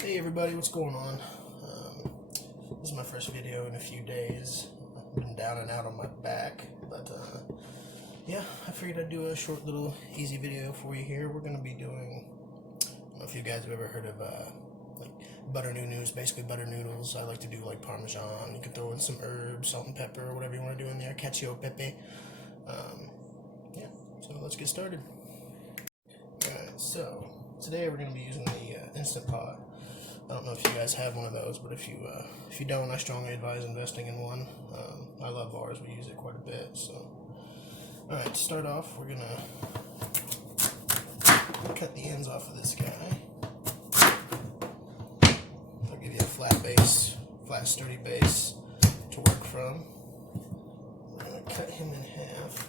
Hey everybody, what's going on? This is my first video in a few days. I've been down and out on my back, but yeah, I figured I'd do a short little easy video for you here. We're going to be doing, I don't know if you guys have ever heard of like butter noodles, basically butter noodles. I like to do like Parmesan. You can throw in some herbs, salt and pepper, whatever you want to do in there. Cacio, Pepe. Yeah, so let's get started. Alright, so today we're going to be using the Instant Pot. I don't know if you guys have one of those, but if you don't, I strongly advise investing in one. I love ours. We use it quite a bit. So, all right. To start off, we're gonna cut the ends off of this guy. I'll give you a flat base, flat sturdy base to work from. We're gonna cut him in half,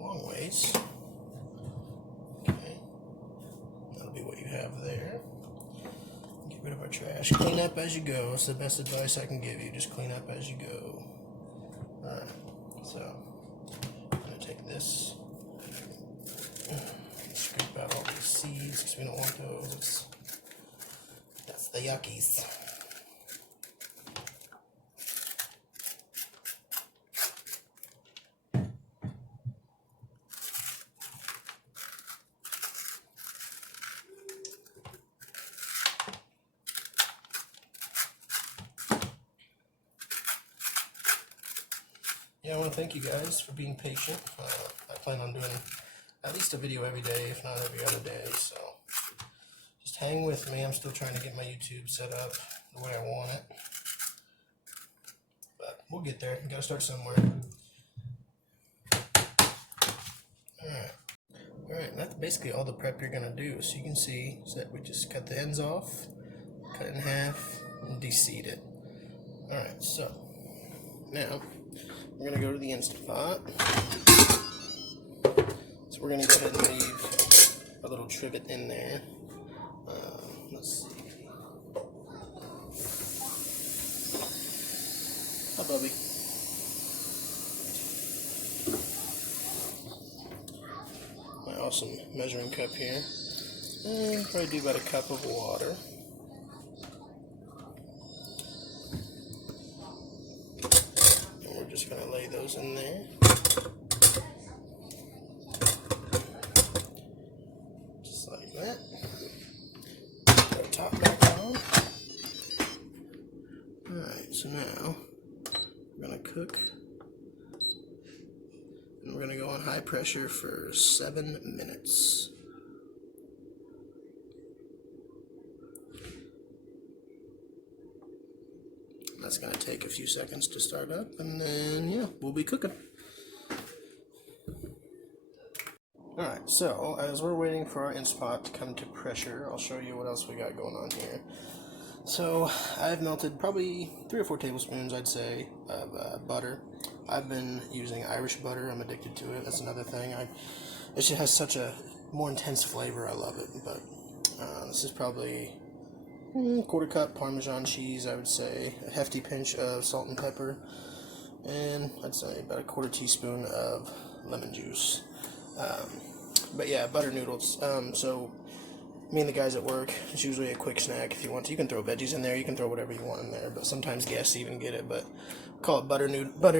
long ways. Have there. Get rid of our trash. Clean up as you go. It's the best advice I can give you. Just clean up as you go. Alright, so I'm going to take this, scoop out all these seeds because we don't want those. That's the yuckies. Yeah, I want to thank you guys for being patient. I plan on doing at least a video every day, if not every other day, so just hang with me. I'm still trying to get my YouTube set up the way I want it, but we'll get there. Gotta start somewhere. Alright, that's basically all the prep you're gonna do. So you can see that we just cut the ends off, cut it in half, and de-seed it. Alright, so now we're going to go to the Instant Pot. So we're going to go ahead and leave a little trivet in there. Let's see. Hi, Bubby. My awesome measuring cup here. And probably do about a cup of water. Just going to lay those in there. Just like that. Put our top back on. Alright, so now we're going to cook. And we're going to go on high pressure for 7 minutes. That's going to take a few seconds to start up, and then, yeah, we'll be cooking. Alright, so as we're waiting for our Instant Pot to come to pressure, I'll show you what else we got going on here. So, I've melted probably 3 or 4 tablespoons, I'd say, of butter. I've been using Irish butter. I'm addicted to it. That's another thing. It just has such a more intense flavor. I love it, but this is probably quarter cup Parmesan cheese, I would say, a hefty pinch of salt and pepper, and I'd say about a quarter teaspoon of lemon juice. But yeah, butter noodles. So me and the guys at work, it's usually a quick snack if you want to. You can throw veggies in there, you can throw whatever you want in there, but sometimes guests even get it, but call it butter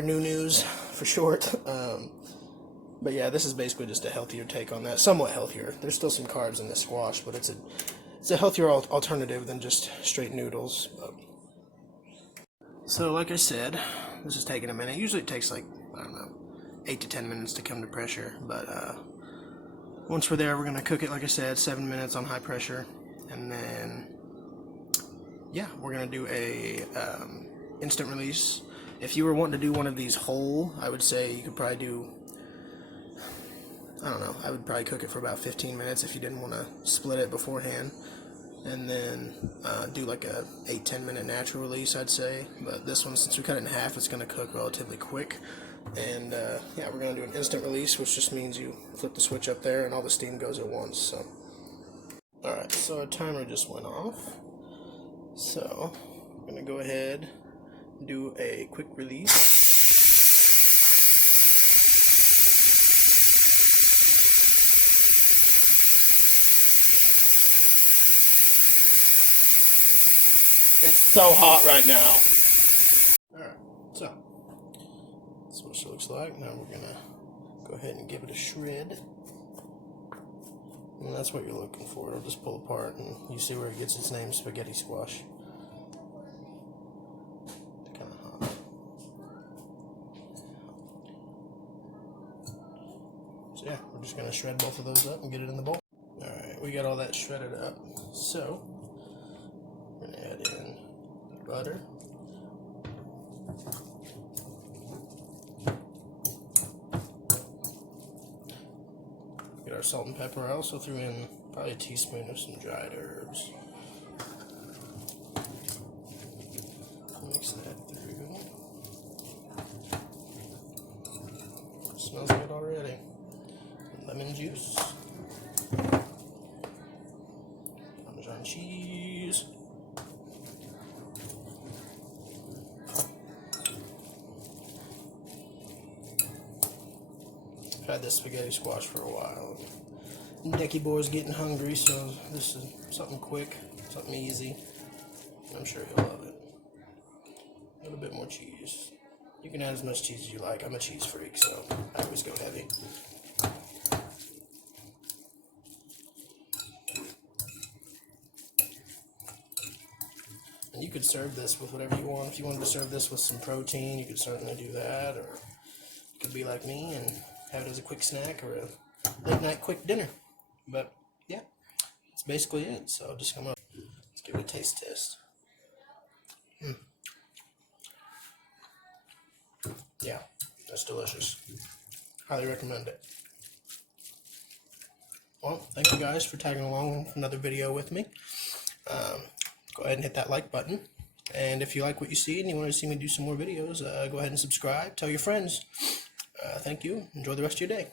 noodles for short. But yeah, this is basically just a healthier take on that, somewhat healthier. There's still some carbs in this squash, but it's a healthier alternative than just straight noodles. So like I said, this is taking a minute. Usually it takes like, I don't know, 8 to 10 minutes to come to pressure, but once we're there, we're going to cook it, like I said, 7 minutes on high pressure, and then yeah, we're going to do a instant release. If you were wanting to do one of these whole, I would say you could probably do, I don't know, I would probably cook it for about 15 minutes if you didn't want to split it beforehand, and then do like a 8-10 minute natural release, I'd say. But this one, since we cut it in half, it's going to cook relatively quick. And yeah, we're going to do an instant release, which just means you flip the switch up there and all the steam goes at once. So, alright, so our timer just went off. So, I'm going to go ahead and do a quick release. so hot right now. Alright, so that's what it looks like. Now we're gonna go ahead and give it a shred. And that's what you're looking for. It'll just pull apart, and you see where it gets its name, spaghetti squash. It's kind of hot. So yeah, we're just gonna shred both of those up and get it in the bowl. Alright, we got all that shredded up. So we're gonna add in butter. Get our salt and pepper. I also threw in probably a teaspoon of some dried herbs. Mix that through. It smells good already. Lemon juice. Parmesan cheese. I've had this spaghetti squash for a while. Decky boy's getting hungry, so this is something quick, something easy. I'm sure he'll love it. A little bit more cheese. You can add as much cheese as you like. I'm a cheese freak, so I always go heavy. And you could serve this with whatever you want. If you wanted to serve this with some protein, you could certainly do that. Or you could be like me and have it as a quick snack or a late night quick dinner. But yeah, that's basically it. So just come up. Let's give it a taste test. Yeah, that's delicious. Highly recommend it. Well, thank you guys for tagging along with another video with me. Go ahead and hit that like button. And if you like what you see and you want to see me do some more videos, go ahead and subscribe. Tell your friends. Thank you. Enjoy the rest of your day.